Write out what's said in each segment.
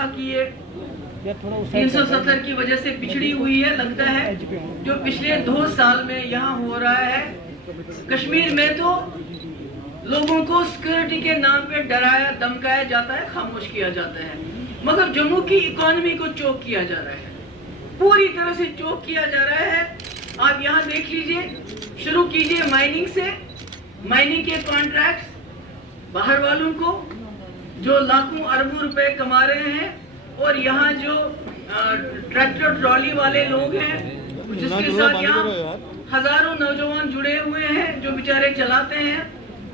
देखा कि ये 370 की वजह से पिछड़ी हुई है। लगता है जो पिछले 2 साल में यहाँ हो रहा है, कश्मीर में तो लोगों को सिक्योरिटी के नाम पे डराया धमकाया जाता है, खामोश किया जाता है, मगर जम्मू की इकोनॉमी को चोक किया जा रहा है, पूरी तरह से चोक किया जा रहा है। आप यहाँ देख लीजिए, शुरू कीजिए माइनिंग से, माइनिंग के कॉन्ट्रैक्ट्स बाहर वालों को जो लाखों अरबों रुपए कमा रहे हैं, और यहाँ जो ट्रैक्टर ट्रॉली वाले लोग हैं जिसके साथ यहाँ हजारों नौजवान जुड़े हुए हैं, जो बेचारे चलाते हैं,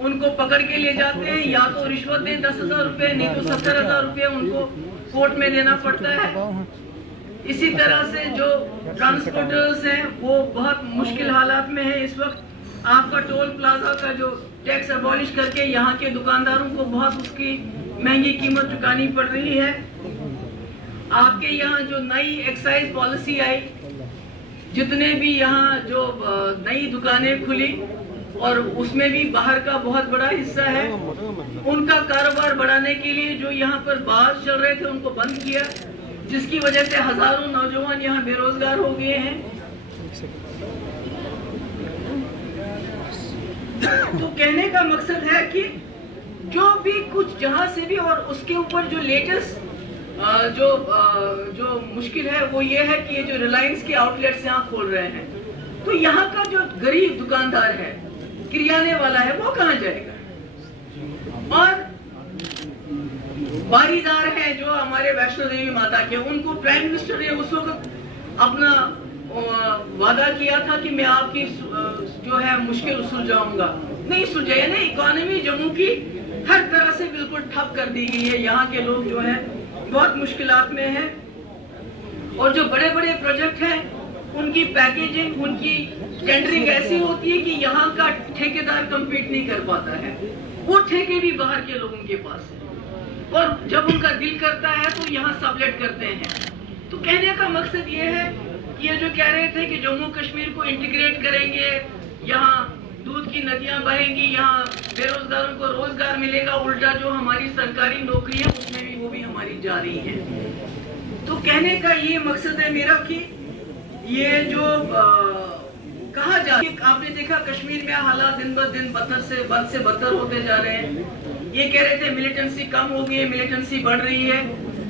उनको पकड़ के ले जाते हैं, या तो रिश्वत दें 10,000 रुपए, नहीं तो 70,000 रुपए उनको कोर्ट में देना पड़ता है। इसी तरह से जो ट्रांसपोर्टर्स हैं वो बहुत मुश्किल हालात में है इस वक्त। आपका टोल प्लाजा का जो टैक्स अबॉलिश करके यहाँ के दुकानदारों को बहुत उसकी महंगी कीमत चुकानी पड़ रही है। आपके यहाँ जो नई एक्साइज पॉलिसी आई, जितने भी यहाँ जो नई दुकानें खुली, और उसमें भी बाहर का बहुत बड़ा हिस्सा है, उनका कारोबार बढ़ाने के लिए जो यहाँ पर बाहर चल रहे थे उनको बंद किया, जिसकी वजह से हजारों नौजवान यहाँ बेरोजगार हो गए हैं। तो कहने का मकसद है कि जो भी कुछ जहां से भी, और उसके ऊपर जो लेटेस्ट जो मुश्किल है वो ये है कि ये जो रिलायंस के आउटलेट्स यहाँ खोल रहे हैं, तो यहाँ का जो गरीब दुकानदार है, किराने वाला है, वो कहाँ जाएगा? और बारीदार है जो हमारे वैष्णो देवी माता के, उनको प्राइम मिनिस्टर ने उस वक्त अपना वादा किया था कि मैं आपकी जो है मुश्किल सुलझाऊंगा, नहीं सुलझाया। नहीं, इकोनॉमी जम्मू की हर तरह से बिल्कुल ठप कर दी गई है। यहाँ के लोग जो है बहुत मुश्किलात में हैं, और जो बड़े बड़े प्रोजेक्ट हैं उनकी पैकेजिंग, उनकी टेंडरिंग ऐसी होती है कि यहाँ का ठेकेदार कम्पीट नहीं कर पाता है, वो ठेके भी बाहर के लोगों के पास है, और जब उनका दिल करता है तो यहाँ सबलेट करते हैं। तो कहने का मकसद ये है कि ये जो कह रहे थे कि जम्मू कश्मीर को इंटीग्रेट करेंगे, यहाँ दूध की नदियां बहेंगी, यहाँ बेरोजगारों को रोजगार मिलेगा, उल्टा जो हमारी सरकारी नौकरी है उसमें भी वो भी हमारी जा रही है। तो कहने का ये मकसद है मेरा कि ये जो कहा जा, आपने देखा कश्मीर में हालात दिन ब दिन बद से बदतर होते जा रहे हैं। ये कह रहे थे मिलिटेंसी कम हो गई है, मिलिटेंसी बढ़ रही है,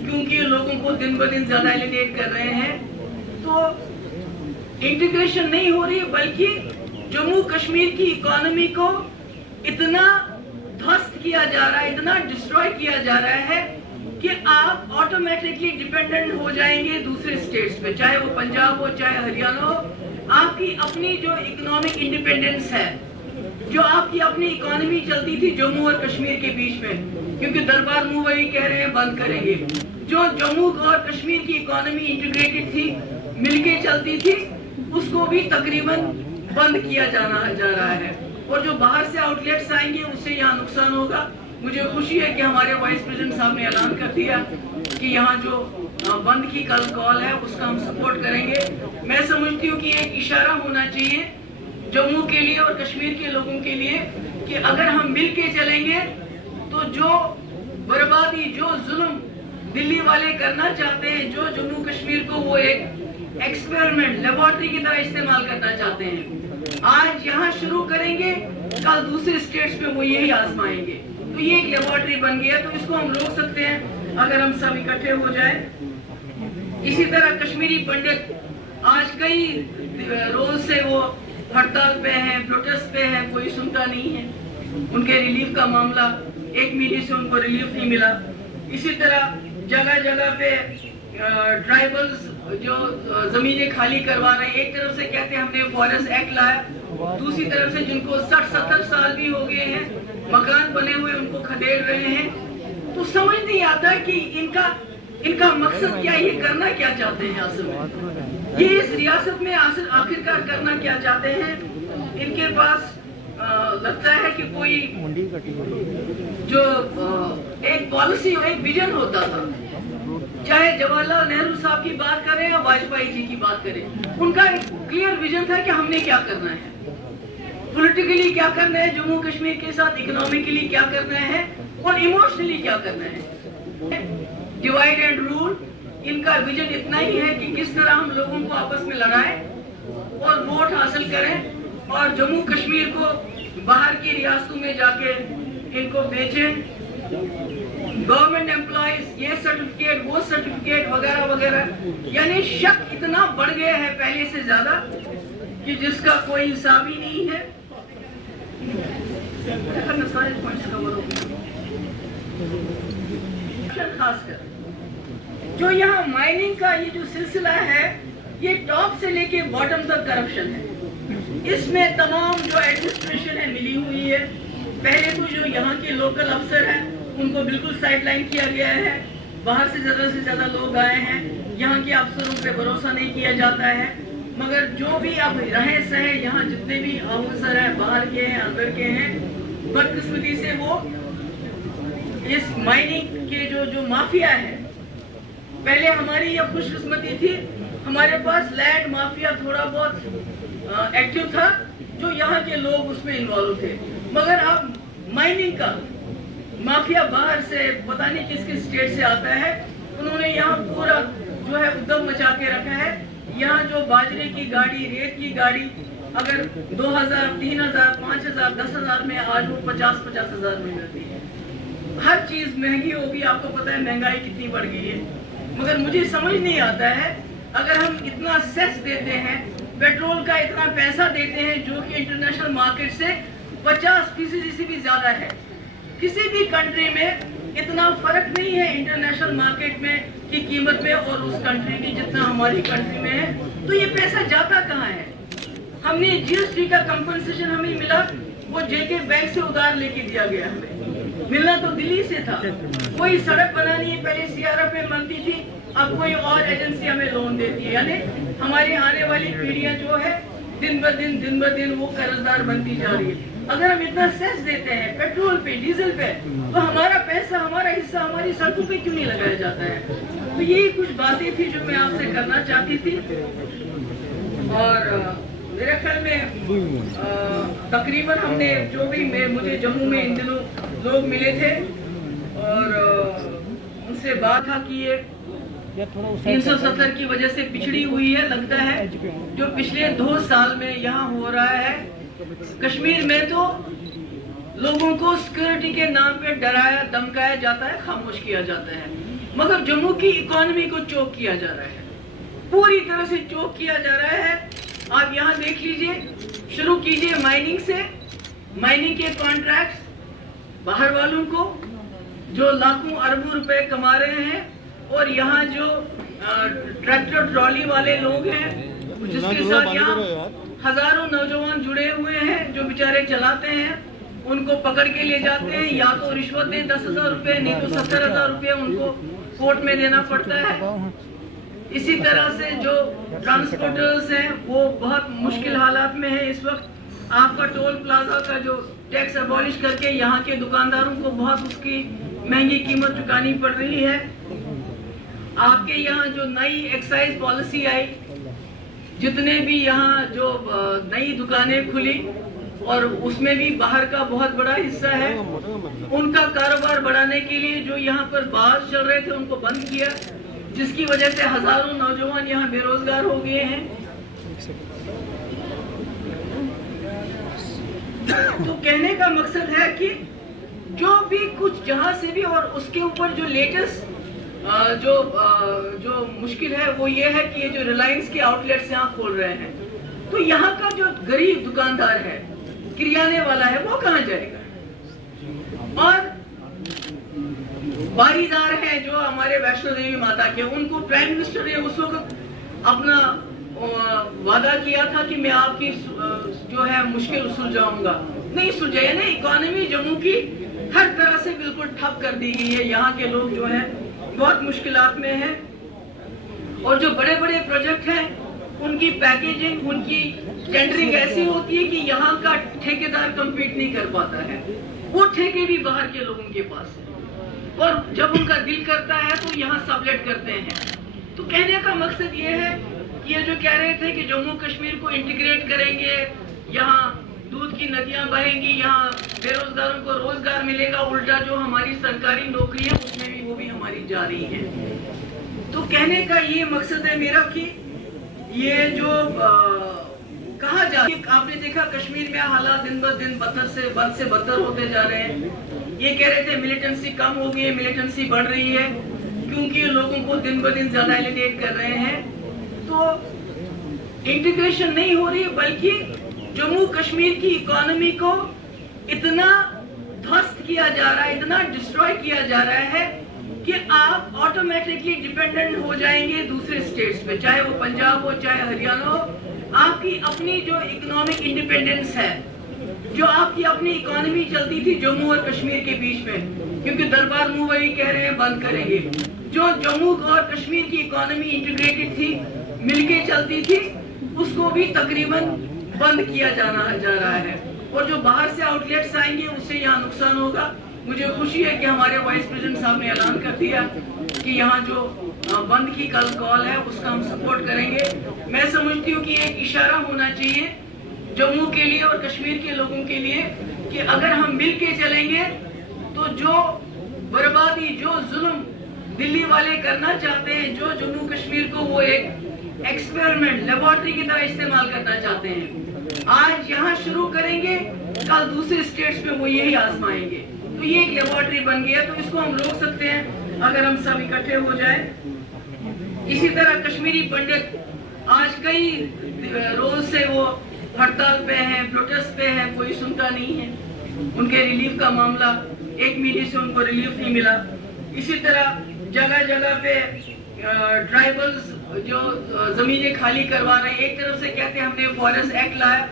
क्योंकि लोगों को दिन ब दिन ज्यादा एलिनेट कर रहे हैं। तो इंटीग्रेशन नहीं हो रही है, बल्कि जम्मू कश्मीर की इकोनॉमी को इतना ध्वस्त किया जा रहा है, इतना डिस्ट्रॉय किया जा रहा है कि आप ऑटोमेटिकली डिपेंडेंट हो जाएंगे दूसरे स्टेट्स पे, चाहे वो पंजाब हो चाहे हरियाणा हो। आपकी अपनी जो इकोनॉमिक इंडिपेंडेंस है, जो आपकी अपनी इकोनॉमी चलती थी जम्मू और कश्मीर के बीच में, क्योंकि दरबार मुंह वही कह रहे हैं बंद करेंगे, जो जम्मू और कश्मीर की इकोनॉमी इंटीग्रेटेड थी, मिलके चलती थी, उसको भी तकरीबन बंद किया जा रहा है। और जो बाहर से आउटलेट्स आएंगे उससे यहाँ नुकसान होगा। मुझे खुशी है कि हमारे वाइस प्रेसिडेंट साहब ने ऐलान कर दिया कि यहाँ जो बंद की कल कॉल है उसका हम सपोर्ट करेंगे। मैं समझती हूँ कि एक इशारा होना चाहिए जम्मू के लिए और कश्मीर के लोगों के लिए कि अगर हम मिल के चलेंगे तो जो बर्बादी, जो जुल्म दिल्ली वाले करना चाहते हैं, जो जम्मू कश्मीर को वो एक एक्सपेरिमेंट लेबोरेटरी की तरह इस्तेमाल करना चाहते हैं, आज यहाँ शुरू करेंगे, कल दूसरे स्टेट्स पे वो यही आजमाएंगे। तो ये एक लेबोरेटरी बन गया, तो इसको हम रोक सकते हैं अगर हम सब इकट्ठे हो जाए। इसी तरह कश्मीरी पंडित आज कई रोज से वो हड़ताल पे हैं, प्रोटेस्ट पे हैं, कोई सुनता नहीं है उनके रिलीफ का मामला, 1 महीने से उनको रिलीफ नहीं मिला। इसी तरह जगह जगह पे ट्राइबल्स जो जमीनें खाली करवा रहे हैं, एक तरफ से कहते हैं हमने फॉरेस्ट एक्ट लाया, दूसरी तरफ से जिनको 60-70 साल भी हो गए हैं, मकान बने हुए उनको खदेड़ रहे हैं। तो समझ नहीं आता कि इनका मकसद क्या, ये करना क्या चाहते हैं असल में, ये इस रियासत में आखिरकार करना क्या चाहते हैं। इनके पास लगता है कि कोई जो एक पॉलिसी, एक विजन होता था, चाहे जवाहरलाल नेहरू साहब की बात करें या वाजपेयी जी की बात करें, उनका एक क्लियर विजन था कि हमने क्या करना है, पॉलिटिकली क्या करना है जम्मू कश्मीर के साथ, इकोनॉमिकली क्या करना है और इमोशनली क्या करना है। डिवाइड एंड रूल, इनका विजन इतना ही है कि किस तरह हम लोगों को आपस में लड़ाएं और वोट हासिल करें और जम्मू कश्मीर को बाहर की रियासतों में जाके इनको बेचें। गवर्नमेंट एम्प्लॉइज ये सर्टिफिकेट वो सर्टिफिकेट वगैरह वगैरह, यानी शक इतना बढ़ गया है पहले से ज्यादा कि जिसका कोई हिसाब ही नहीं है। सारे पॉइंट्स कवर हो गए। खासकर जो यहाँ माइनिंग का ये जो सिलसिला है, ये टॉप से लेके बॉटम तक करप्शन है। इसमें तमाम जो एडमिनिस्ट्रेशन है मिली हुई है। पहले तो जो यहाँ के लोकल अफसर हैं उनको बिल्कुल साइडलाइन किया गया है। बाहर से ज्यादा लोग आए हैं, यहाँ के अफसरों पे भरोसा नहीं किया जाता है। मगर जो भी अब रहे सहे यहाँ जितने भी अफसर हैं, बाहर के हैं अंदर के हैं, बदकिस्मती से वो इस माइनिंग के जो माफिया है, पहले हमारी ये खुशकिस्मती थी, हमारे पास लैंड माफिया थोड़ा बहुत एक्टिव था, जो यहाँ के लोग उसमें इन्वॉल्व थे। मगर अब माइनिंग का माफिया बाहर से पता नहीं किस किस स्टेट से आता है, उन्होंने यहाँ पूरा जो है उद्यम मचा के रखा है। यहाँ जो बाजरे की गाड़ी, रेत की गाड़ी अगर 2000, 3000, 5000, 10,000 में आज वो 50,000 में मिलती है। हर चीज महंगी होगी, आपको पता है महंगाई कितनी बढ़ गई है। मगर मुझे समझ नहीं आता है, अगर हम इतना सेस देते हैं, पेट्रोल का इतना पैसा देते हैं जो कि इंटरनेशनल मार्केट से 50% से भी ज्यादा है, किसी भी कंट्री में इतना फर्क नहीं है इंटरनेशनल मार्केट में की कीमत में और उस कंट्री की जितना हमारी कंट्री में है। तो ये पैसा जाता कहाँ है? हमने जीएसटी का कंपनसेशन हमें मिला, वो जेके बैंक से उधार लेके दिया गया हमें, मिलना तो दिल्ली से था। कोई सड़क बनानी है, पहले सीआरएफ में बनती थी, अब कोई और एजेंसी हमें लोन देती है। यानी हमारी आने वाली पीढ़ियां जो है दिन ब दिन वो कर्जदार बनती जा रही है। अगर हम इतना सेस देते हैं पेट्रोल पे, डीजल पे, तो हमारा पैसा, हमारा हिस्सा हमारी सड़कों पे क्यों नहीं लगाया जाता है? तो यही कुछ बातें थी जो मैं आपसे करना चाहती थी। और मेरे ख्याल में तकरीबन हमने जो भी मुझे जम्मू में इन दिनों लोग मिले थे और उनसे बात था कि ये 370 की वजह से पिछड़ी हुई है, लगता है जो पिछले 2 साल में यहाँ हो रहा है। कश्मीर में तो लोगों को सिक्योरिटी के नाम पे डराया धमकाया जाता है, खामोश किया जाता है, मगर जम्मू की इकोनॉमी को चोक किया जा रहा है, पूरी तरह से चोक किया जा रहा है। आप यहाँ देख लीजिए, शुरू कीजिए माइनिंग से, माइनिंग के कॉन्ट्रैक्ट्स बाहर वालों को जो लाखों अरबों रुपए कमा रहे हैं, और यहाँ जो ट्रैक्टर ट्रॉली वाले लोग हैं जिसके साथ यहाँ हजारों नौजवान जुड़े हुए हैं, जो बेचारे चलाते हैं, उनको पकड़ के ले जाते हैं, या तो रिश्वत दें 10,000 रुपए, नहीं तो 70,000 रुपए उनको कोर्ट में देना पड़ता है। इसी तरह से जो ट्रांसपोर्टर्स हैं वो बहुत मुश्किल हालात में है इस वक्त। आपका टोल प्लाजा का जो टैक्स अबॉलिश करके यहाँ के दुकानदारों को बहुत उसकी महंगी कीमत चुकानी पड़ रही है। आपके यहाँ जो नई एक्साइज पॉलिसी आई, जितने भी यहाँ जो नई दुकानें खुली और उसमें भी बाहर का बहुत बड़ा हिस्सा है, उनका कारोबार बढ़ाने के लिए जो यहाँ पर बाहर चल रहे थे उनको बंद किया, जिसकी वजह से हजारों नौजवान यहाँ बेरोजगार हो गए हैं। तो कहने का मकसद है कि जो भी कुछ जहां से भी, और उसके ऊपर जो लेटेस्ट जो मुश्किल है वो ये है कि ये जो रिलायंस के आउटलेट्स यहाँ खोल रहे हैं, तो यहाँ का जो गरीब दुकानदार है, किराने वाला है, वो कहाँ जाएगा? और बारीदार है जो हमारे वैष्णो देवी माता के, उनको प्राइम मिनिस्टर ने उस वक्त अपना वादा किया था कि मैं आपकी जो है मुश्किल सुलझाऊंगा, नहीं सुलझाया। नहीं, इकोनॉमी जम्मू की हर तरह से बिल्कुल ठप कर दी गई है। यहाँ के लोग जो है बहुत मुश्किलात में हैं, और जो बड़े बड़े प्रोजेक्ट हैं उनकी पैकेजिंग, उनकी टेंडरिंग ऐसी होती है कि यहाँ का ठेकेदार कम्पीट नहीं कर पाता है, वो ठेके भी बाहर के लोगों के पास है, और जब उनका दिल करता है तो यहाँ सबलेट करते हैं। तो कहने का मकसद ये है कि ये जो कह रहे थे कि जम्मू कश्मीर को इंटीग्रेट करेंगे, यहाँ दूध की नदियां बहेंगी, यहाँ बेरोजगारों को रोजगार मिलेगा, उल्टा जो हमारी सरकारी नौकरी है उसमें भी وہ بھی ہماری جاری ہیں. تو کہنے کا یہ مقصد ہے میرا کہ یہ جو کہا جائے، آپ نے دیکھا کشمیر میں حالات دن بہ دن بد سے بدتر ہوتے جا رہے ہیں. یہ کہہ رہے تھے ملیٹنسی کم ہو گئی ہے، ملیٹنسی بڑھ رہی ہے کیونکہ لوگوں کو دن بہ دن زیادہ ایلیڈیٹ کر رہے ہیں. تو انٹیگریشن نہیں ہو رہی بلکہ جموں کشمیر کی اکانومی کو اتنا دھست کیا جا رہا ہے، اتنا ڈسٹروائے کیا جا رہا ہے کہ آپ آٹومیٹکلی ڈیپینڈنٹ ہو جائیں گے دوسرے سٹیٹس پہ، چاہے وہ پنجاب ہو چاہے ہریانہ ہو. آپ کی اپنی جو اکنامک انڈیپینڈنس ہے، جو آپ کی اپنی اکانومی چلتی تھی جموں اور کشمیر کے بیچ میں، کیونکہ دربار منہ وہی کہہ رہے ہیں بند کریں گے، جو جموں اور کشمیر کی اکانومی انٹیگریٹڈ تھی، مل کے چلتی تھی، اس کو بھی تقریباً بند کیا جا رہا ہے. اور جو باہر سے آؤٹ لیٹس آئیں گے اس سے یہاں نقصان ہوگا. مجھے خوشی ہے کہ ہمارے وائس پریزیڈنٹ صاحب نے اعلان کر دیا کہ یہاں جو بند کی کال ہے اس کا ہم سپورٹ کریں گے. میں سمجھتی ہوں کہ ایک اشارہ ہونا چاہیے جموں کے لیے اور کشمیر کے لوگوں کے لیے کہ اگر ہم مل کے چلیں گے تو جو بربادی، جو ظلم دلی والے کرنا چاہتے ہیں، جو جموں کشمیر کو وہ ایک ایکسپیریمنٹ لیبارٹری کی طرح استعمال کرنا چاہتے ہیں، آج یہاں شروع کریں گے، کل دوسرے سٹیٹس میں وہ یہی آزمائیں گے. تو یہ ایک لیبارٹری بن گیا، تو اس کو ہم روک سکتے ہیں اگر ہم سب اکٹھے ہو جائیں. اسی طرح کشمیری پنڈت آج کئی روز سے وہ ہڑتال پہ ہیں، پروٹیسٹ پہ ہیں، کوئی سنتا نہیں ہے. ان کے ریلیف کا معاملہ 1 مہینے سے ان کو ریلیف نہیں ملا. اسی طرح جگہ جگہ پہ ٹرائبلز جو زمینیں خالی کروا رہے ہیں، ایک طرف سے کہتے ہیں ہم نے فارسٹ ایکٹ لایا،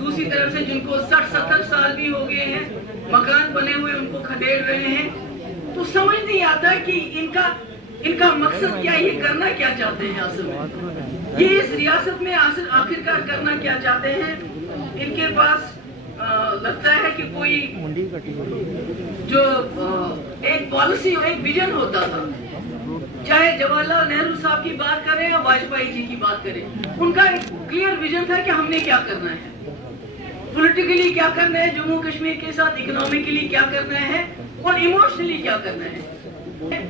دوسری طرف سے جن کو 60-70 سال بھی ہو گئے ہیں، مکان بنے ہوئے ان کو کھدیڑ رہے ہیں. تو سمجھ نہیں آتا کہ ان کا مقصد کیا، یہ کرنا کیا چاہتے ہیں اصل میں، یہ اس ریاست میں آخرکار کرنا کیا چاہتے ہیں. ان کے پاس لگتا ہے کہ کوئی جو ایک پالیسی اور ایک ویژن ہوتا تھا، چاہے جواہر لال نہرو صاحب کی بات کریں یا واجپئی جی کی بات کریں، ان کا ایک کلیئر ویژن تھا کہ ہم نے کیا کرنا ہے، پولیٹیکلی کیا کرنا ہے جموں کشمیر کے ساتھ، اکنامکلی کیا کرنا ہے اور ایموشنلی کیا کرنا ہے.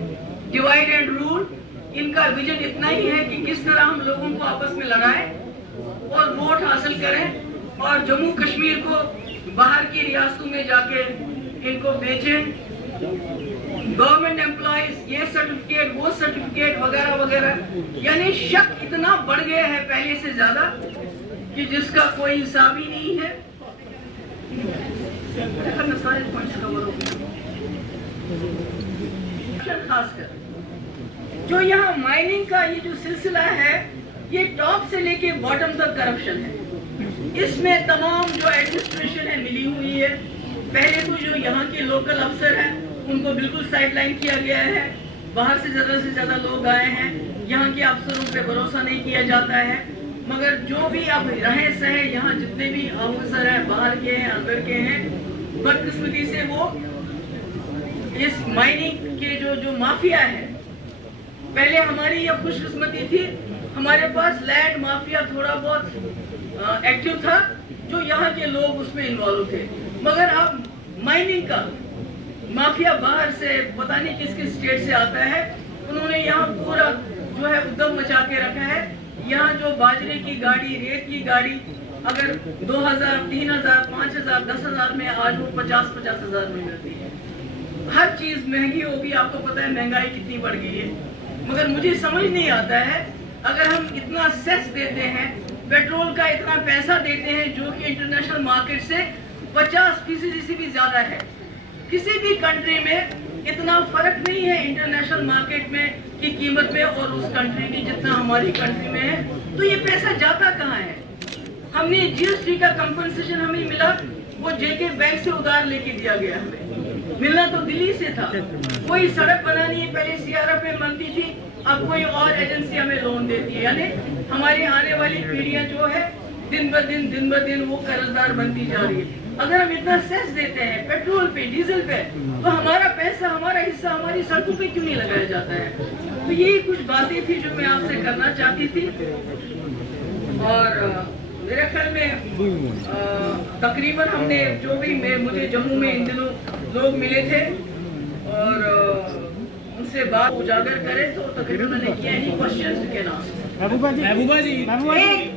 ڈیوائیڈ اینڈ رول، ان کا ویژن اتنا ہی ہے کہ کس طرح ہم لوگوں کو آپس میں لڑائیں اور ووٹ حاصل کریں اور جموں کشمیر کو باہر کی ریاستوں میں جا کے ان کو بیچیں. گورنمنٹ امپلائیز یہ سرٹیفکیٹ وہ سرٹیفکیٹ وغیرہ وغیرہ، یعنی شک اتنا بڑھ گیا ہے پہلے سے زیادہ کہ جس کا کوئی حساب ہی نہیں ہے. خاص کر جو یہاں مائننگ کا یہ جو سلسلہ ہے، یہ ٹاپ سے لے کے باٹم تک کرپشن ہے. اس میں تمام جو ایڈمنسٹریشن ہے ملی ہوئی ہے. پہلے تو جو یہاں کے لوکل افسر ہیں ان کو بالکل سائڈ لائن کیا گیا ہے، باہر سے زیادہ لوگ آئے ہیں، یہاں کے افسروں پہ بھروسہ نہیں کیا جاتا ہے. مگر جو بھی اب رہے سہے یہاں جتنے بھی آفیسر ہیں، باہر کے ہیں اندر کے ہیں، بدقسمتی سے وہ اس مائننگ کے جو مافیا ہے، پہلے ہماری یہ خوش قسمتی تھی ہمارے پاس لینڈ مافیا تھوڑا بہت ایکٹیو تھا، جو یہاں کے لوگ اس میں انوالو تھے. مگر اب مائننگ کا مافیا باہر سے پتہ نہیں کس کس اسٹیٹ سے آتا ہے. انہوں نے یہاں پورا جو ہے ادھم مچا کے رکھا ہے. یہاں جو باجرے کی گاڑی، ریت کی گاڑی اگر 2000 3000 5000 10,000 میں آج وہ 50,000 میں ملتی ہے. ہر چیز مہنگی ہوگی، آپ کو پتہ ہے مہنگائی کتنی بڑھ گئی ہے. مگر مجھے سمجھ نہیں آتا ہے اگر ہم اتنا سیس دیتے ہیں، پیٹرول کا اتنا پیسہ دیتے ہیں جو کہ انٹرنیشنل مارکیٹ سے 50% سے بھی زیادہ ہے. کسی بھی کنٹری میں اتنا فرق نہیں ہے انٹرنیشنل مارکیٹ میں کی قیمت میں اور اس کنٹری کی جتنا ہماری کنٹری میں ہے. تو یہ پیسہ جاتا کہاں ہے؟ ہم نے جی ایس ٹی کا کمپنسیشن ہمیں ملا، وہ جے کے بینک سے ادھار لے کے دیا گیا. ہمیں ملنا تو دلی سے تھا. کوئی سڑک بنانی ہے پہلے سی آر ایف میں بنتی تھی، اب کوئی اور ایجنسی ہمیں لون دیتی ہے. یعنی ہماری آنے والی پیڑھیاں جو ہے دن بہ دن وہ قرضدار بنتی جا رہی ہے. اگر ہم اتنا سیس دیتے ہیں پیٹرول پہ، ڈیزل پہ، تو ہمارا پیسہ، ہمارا حصہ ہماری سڑکوں پہ کیوں نہیں لگایا جاتا ہے؟ تو یہی کچھ باتیں تھی جو میں آپ سے کرنا چاہتی تھی. اور میرے خیال میں تقریباً ہم نے جو بھی مجھے جموں میں ان دنوں لوگ ملے تھے اور ان से बात उजागर करें तो तकरीबन मैंने किया any questions you can ask Mehbooba ji Mehbooba ji एक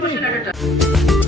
क्वेश्चन एट अ टाइम